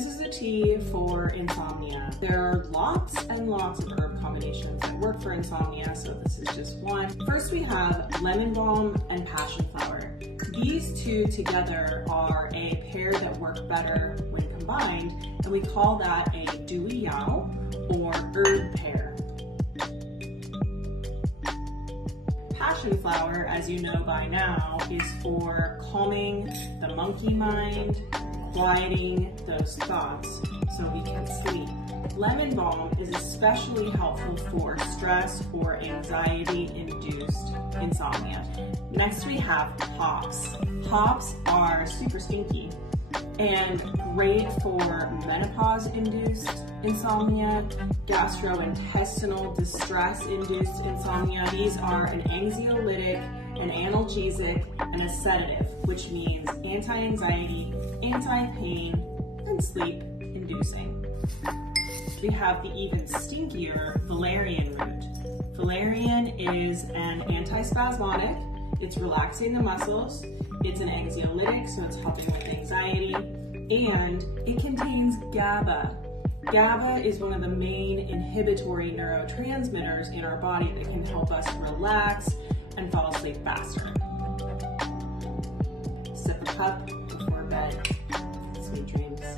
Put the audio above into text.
This is a tea for insomnia. There are lots and lots of herb combinations that work for insomnia, so this is just one. First we have lemon balm and passion flower. These two together are a pair that work better when combined, and we call that a dewy yao or herb pair. Passion flower, as you know by now, is for calming the monkey mind, quieting those thoughts so we can sleep. Lemon balm is especially helpful for stress or anxiety-induced insomnia. Next we have hops. Hops are super stinky and great for menopause-induced insomnia, gastrointestinal distress-induced insomnia. These are an anxiolytic, an analgesic, and a sedative, which means anti-anxiety, anti-pain, and sleep-inducing. We have the even stinkier valerian root. Valerian is an antispasmodic. It's relaxing the muscles. It's an anxiolytic, so it's helping with anxiety, and it contains GABA. GABA is one of the main inhibitory neurotransmitters in our body that can help us relax and fall asleep faster. Sip a cup before bed. Sweet dreams.